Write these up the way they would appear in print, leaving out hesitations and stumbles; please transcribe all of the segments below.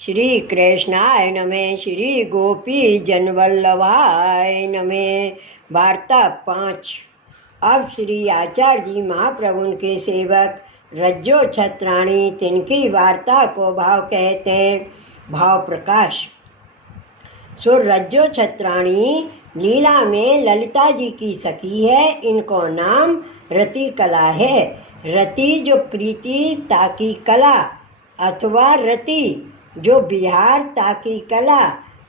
श्री कृष्णाय नमः। श्री गोपी जनवल्लभाय नमः। वार्ता 5। अब श्री आचार्य जी महाप्रभु के सेवक रज्जो छत्राणी तिनकी वार्ता को भाव कहते हैं। भाव प्रकाश। सो रज्जो छत्राणी लीला में ललिता जी की सखी है। इनको नाम रति कला है। रति जो प्रीति ताकी कला अथवा रति जो बिहार ताकी कला,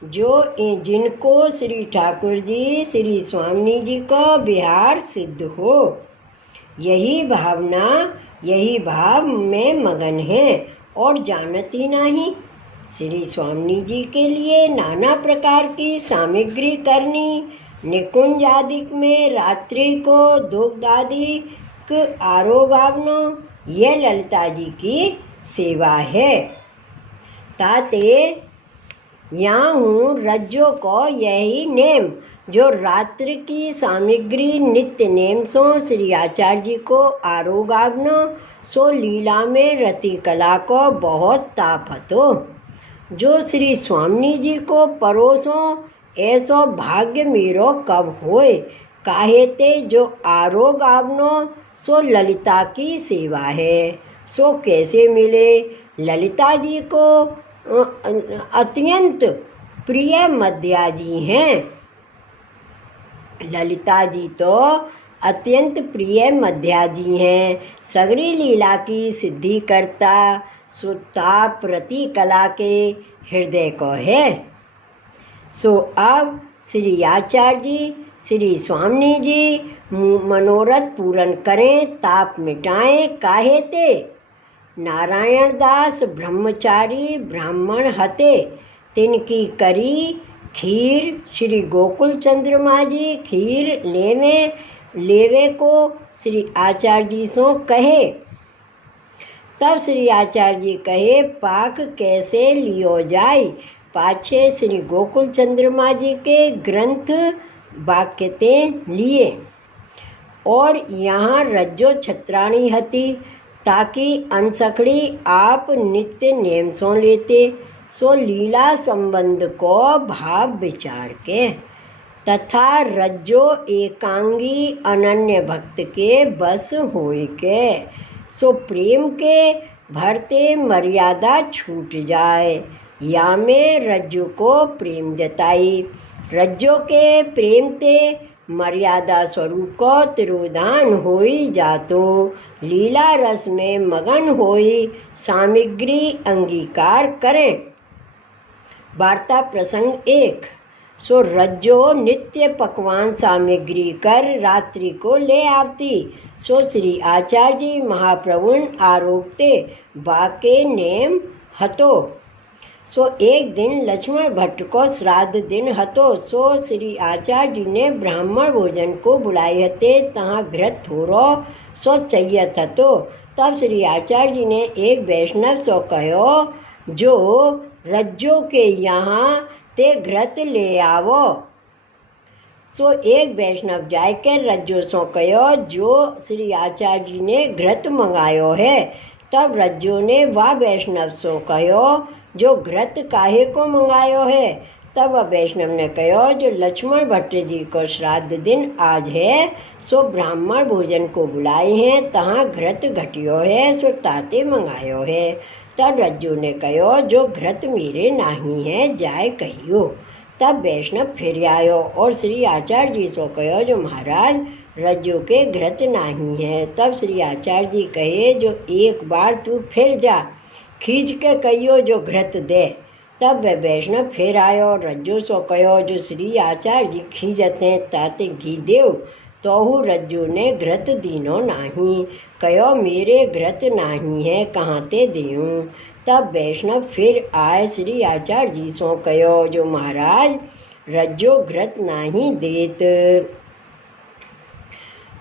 जो जिनको श्री ठाकुर जी श्री स्वामी जी को बिहार सिद्ध हो, यही भावना यही भाव में मगन है और जानती नहीं। श्री स्वामी जी के लिए नाना प्रकार की सामग्री करनी, निकुंज आदि में रात्रि को दुग्धादिक आरोगावनो, ये ललिता जी की सेवा है। ताते यहाँ हूँ रज्जो को यही नेम जो रात्रि की सामग्री नित्य नेम सो श्री आचार्य जी को आरोगावनो, सो लीला में रति कला को बहुत ताप हतो। जो श्री स्वामी जी को परोसो ऐसो भाग्य मेरो कब होए। काहे ते जो आरोगावनो सो ललिता की सेवा है। सो कैसे मिले। ललिता जी को अत्यंत प्रिय मध्या जी हैं। ललिता जी तो अत्यंत प्रिय मध्या जी हैं। सगरी लीला की सिद्धि करता सुता प्रति कला के हृदय को है। सो अब श्री आचार्य जी श्री स्वामी जी मनोरथ पूर्ण करें, ताप मिटाएं। काहे ते नारायण दास ब्रह्मचारी ब्राह्मण हते, तिनकी करी खीर श्री गोकुल चंद्रमा जी खीर लेवे को श्री आचार्य जी सो कहे। तब श्री आचार्य जी कहे पाक कैसे लियो जाय। पाछे श्री गोकुल चंद्रमा जी के ग्रंथ वाक्यते लिए और यहाँ रज्जो छत्राणी हती, ताकि अनसखड़ी आप नित्य नेम सो लेते। सो लीला संबंध को भाव विचार के तथा रज्जो एकांगी अनन्य भक्त के बस होए के, सो प्रेम के भरते मर्यादा छूट जाए। या में रज्जो को प्रेम जताई। रज्जो के प्रेम ते मर्यादा स्वरूप को तिरोधान होई जातो। लीला रस में मगन होई सामग्री अंगीकार करें। वार्ता प्रसंग 1। सो रज्जो नित्य पकवान सामग्री कर रात्रि को ले आवती। सो श्री आचार्य जी महाप्रभु आरोपते बाके नेम हतो। सो एक दिन लक्ष्मण भट्ट को श्राद्ध दिन हतो। सो श्री आचार्य जी ने ब्राह्मण भोजन को बुलाए हते। तहाँ घृत थोरो सो चाहिए हतो। तब श्री आचार्य जी ने एक वैष्णव सो कहो, जो रज्जो के यहाँ ते घृत ले आवो। सो एक वैष्णव जाकर रज्जो सो कहो, जो श्री आचार्य जी ने घृत मंगायो है। तब रज्जो ने वह वैष्णव सो कहो, जो घृत काहे को मंगायो है। तब वह वैष्णव ने कहो, जो लक्ष्मण भट्ट जी को श्राद्ध दिन आज है, सो ब्राह्मण भोजन को बुलाए हैं। तहाँ घृत घटियो है, सो ताते मंगायो है। तब रज्जो ने कहो, जो घृत मेरे नाही है, जाय कहियो। तब वैष्णव फिर आयो और श्री आचार्य जी सो कहो, जो महाराज रज्जो के घृत नाही है। तब श्री आचार्य जी कहे, जो एक बार तू फिर जा, खींच के कहियो जो घृत दे। तब वह वैष्णव फिर आयो। रज्जो सो कहो, जो श्री आचार्य जी खींचते ताते घी देव। तोहू रज्जो ने घृत दीनो नाही। कहो, मेरे घृत नाही है, कहाँ ते देऊँ। तब वैष्णव फिर आए। श्री आचार्य जी सो कहो, जो महाराज रज्जो घृत नाही देत।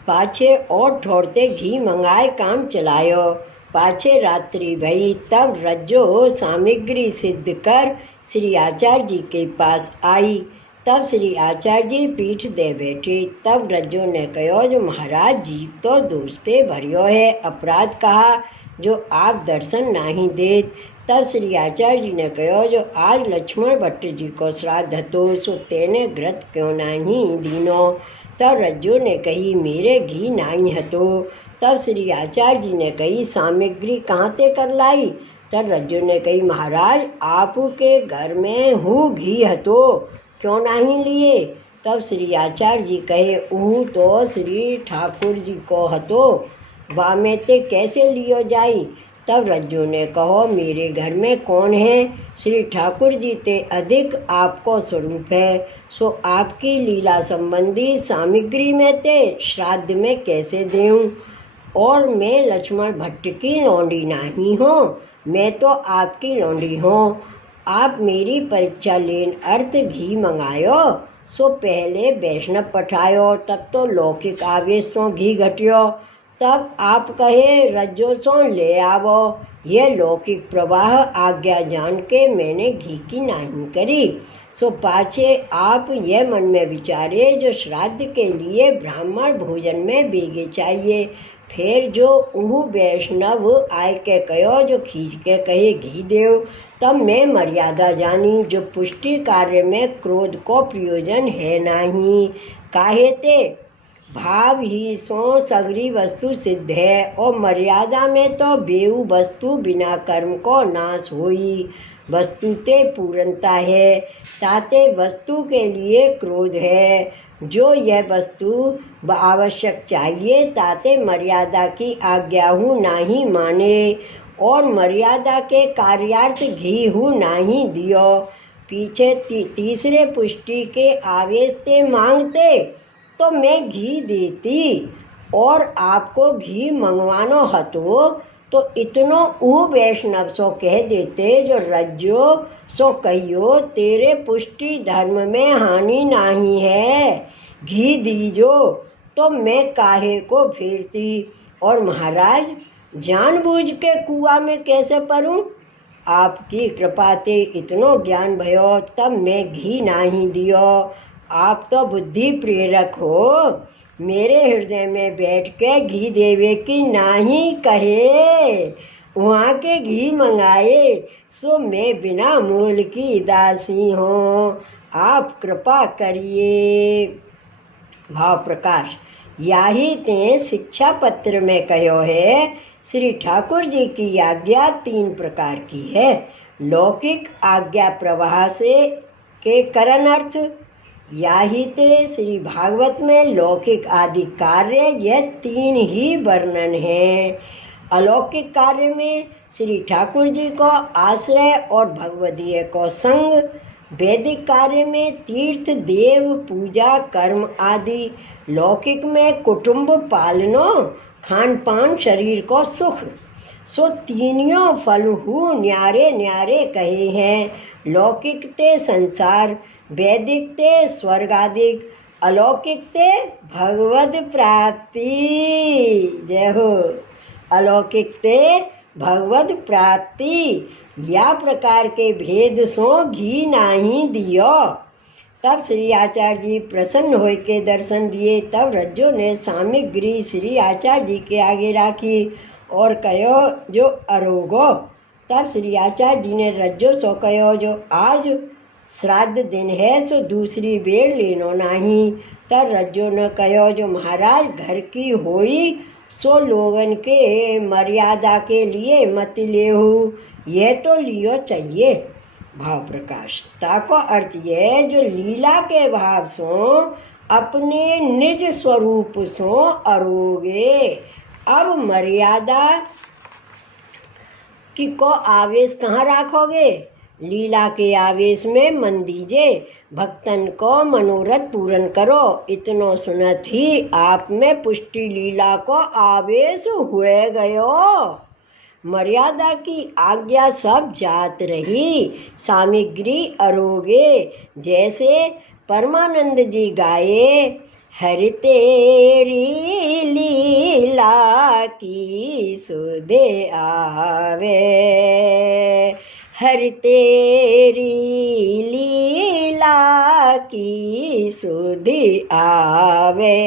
पाछे और ठोरते घी मंगाए काम चलायो। पाछे रात्रि भई। तब रज्जो सामग्री सिद्ध कर श्री आचार्य जी के पास आई। तब श्री आचार्य जी पीठ दे बैठे। तब रज्जो ने कहो, जो महाराज जीव तो दोस्ते भरियो है, अपराध कहा जो आप दर्शन नहीं देत। तब श्री आचार्य जी ने कहो जो आज लक्ष्मण भट्ट जी को श्राद्ध हतो सो तेने घृत क्यों नहीं दीनो। तब रज्जो ने कही मेरे घी नहीं हतो। तब श्री आचार्य जी ने कही सामग्री कहाँ ते कर लाई। तब रज्जो ने कही महाराज आपके घर में हूँ घी हतो क्यों नहीं लिए। तब श्री आचार्य जी कहे ऊ तो श्री ठाकुर जी को हतो वामे ते कैसे लियो जाई। तब रज्जो ने कहो मेरे घर में कौन है। श्री ठाकुर जी ते अधिक आपको स्वरूप है सो आपकी लीला संबंधी सामग्री में ते श्राद्ध में कैसे दूँ। और मैं लक्ष्मण भट्ट की लौंडी नहीं हूँ, मैं तो आपकी लौंडी हूँ। आप मेरी परीक्षा लेन अर्थ घी मंगायो सो पहले वैष्णव पठायो तब तो लौकिक आवेश सो घी घटियो। तब आप कहे रज्जो सो ले आवो। यह लौकिक प्रवाह आज्ञा जान के मैंने घी की नहीं करी। सो पाछे आप यह मन में विचारे जो श्राद्ध के लिए ब्राह्मण भोजन में बेगे चाहिए। फिर जो उहु वैष्णव आय के कहो जो खींच के कहे घी देव। तब मैं मर्यादा जानी जो पुष्टि कार्य में क्रोध को प्रयोजन है नहीं। काहे ते भाव ही सो सगरी वस्तु सिद्ध है और मर्यादा में तो बेऊ वस्तु बिना कर्म को नाश होई। वस्तु ते पूर्णता है ताते वस्तु के लिए क्रोध है। जो यह वस्तु आवश्यक चाहिए ताते मर्यादा की आज्ञा हूँ नहीं माने और मर्यादा के कार्यार्थ घी हूँ नहीं दियो। पीछे तीसरे पुष्टि के आवेश ते मांगते तो मैं घी देती और आपको घी मंगवानो हतो तो इतनो ऊ वैष्णव सो कह देते जो रज्जो सो कहियो तेरे पुष्टि धर्म में हानि नहीं है घी दीजो। तो मैं काहे को फिरती और महाराज जानबूझ के कुआ में कैसे परूं। आपकी कृपा ते इतनो ज्ञान भयो तब मैं घी नहीं दियो। आप तो बुद्धि प्रेरक हो, मेरे हृदय में बैठ के घी देवे की नाही कहे वहाँ के घी मंगाए सो मैं बिना मूल की दासी हूँ। आप कृपा करिए। भाव प्रकाश याही ते शिक्षा पत्र में कहो है श्री ठाकुर जी की आज्ञा 3 प्रकार की है। लौकिक आज्ञा प्रवाह से के करण अर्थ याही ते श्री भागवत में लौकिक आदि कार्य यह 3 ही वर्णन है। अलौकिक कार्य में श्री ठाकुर जी को आश्रय और भगवदीय को संग। वैदिक कार्य में तीर्थ देव पूजा कर्म आदि। लौकिक में कुटुंब पालनो खान पान शरीर को सुख। सो तीनियों फल हु न्यारे न्यारे कहे हैं। लौकिक ते संसार, वैदिक ते स्वर्गादिक, अलौकिक ते भगवद प्राप्ति। जय हो। अलौकिक ते भगवद प्राप्ति या प्रकार के भेद सो घी नहीं दियो। तब श्री आचार्य जी प्रसन्न हो के दर्शन दिए। तब रज्जो ने सामग्री श्री आचार्य जी के आगे राखी और कहो जो अरोगो। तब श्री आचार्य जी ने रज्जो सो कहो जो आज श्राद्ध दिन है सो दूसरी बेर लेनो नहीं। तब रज्जो ने कहो जो महाराज घर की होई सो लोगन के मर्यादा के लिए मत लेहू, यह तो लियो चाहिए। भाव प्रकाश ताको अर्थ यह जो लीला के भाव सो अपने निज स्वरूप सो अरोगे। अब मर्यादा की को आवेश कहाँ राखोगे। लीला के आवेश में मन दीजे, भक्तन को मनोरथ पूर्ण करो। इतनो सुनत ही आप में पुष्टि लीला को आवेश हुए गयो। मर्यादा की आज्ञा सब जात रही, सामग्री अरोगे। जैसे परमानंद जी गाए हरि तेरी लीला की सुधे आवे, हरि तेरी लीला की सुधि आवे।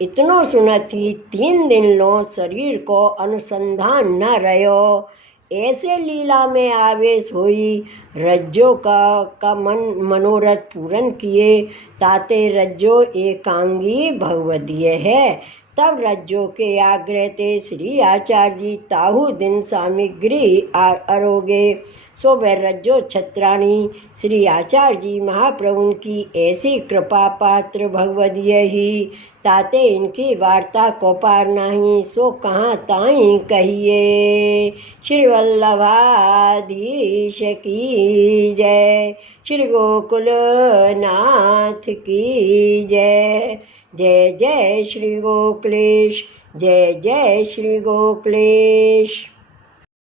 इतनो सुनत ही 3 दिन लो शरीर को अनुसंधान न रहो। ऐसे लीला में आवेश होई रज्जो का मनोरथ पूरन किए, ताते रज्जो एकांगी भगवदीय है। तब रज्जो के आग्रह ते श्री आचार्य जी ताहु दिन सामग्री अरोगे। सो वह रज्जो छत्राणी श्री आचार्य जी महाप्रभु की ऐसी कृपा पात्र भगवदीय ही, ताते इनकी वार्ता को पार नहीं, सो कहाँ ताई कहिए। श्री वल्लभाधीश की जय, श्री गोकुल नाथ की जय। जय जय श्री गोकुलेश, जय जय श्री गोकुलेश।